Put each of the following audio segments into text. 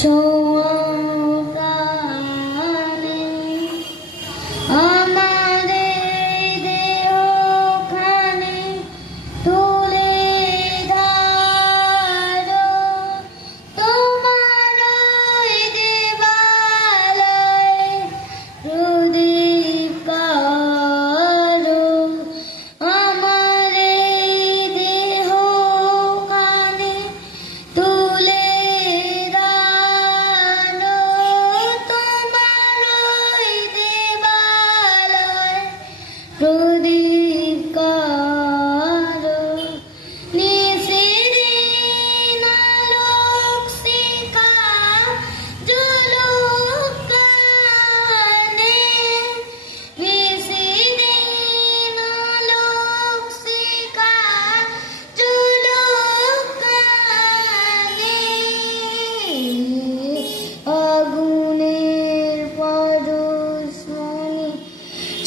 ছোঁয়া প্রাণে আমাদের দেহখানি তুলে ধরো, তোমার ওই দেবালয়ে প্রদীপ করো। আমার এই দেহখানি তুলে ধরো, তোমার ওই দেবালয়ে প্রদীপ করো। নিশিদিন আলোক শিখা জ্বলুক প্রাণে, নিশিদিন আলোক শিখা জ্বলুক প্রাণে। আগুনের পরশমণি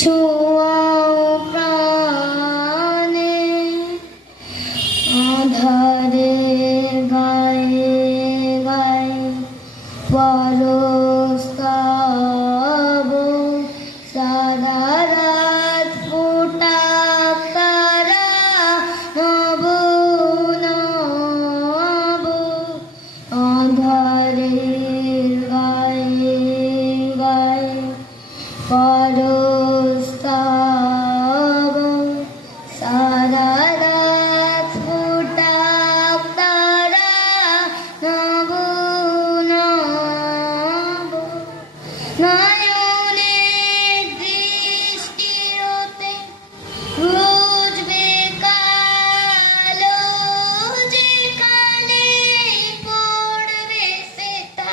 ছোঁয়াও প্রাণে, আঁধারের গায়ে গায়ে পরশ তব, সারা রাত ফোটাক তারা নব নব। আঁধারের গায়ে গায়ে পরশ তব, সারা রাত ফোটাক তারা নব নব। নয়নের দৃষ্টি হতে বুঝবে কালো, যেখানে পড়বে সেটা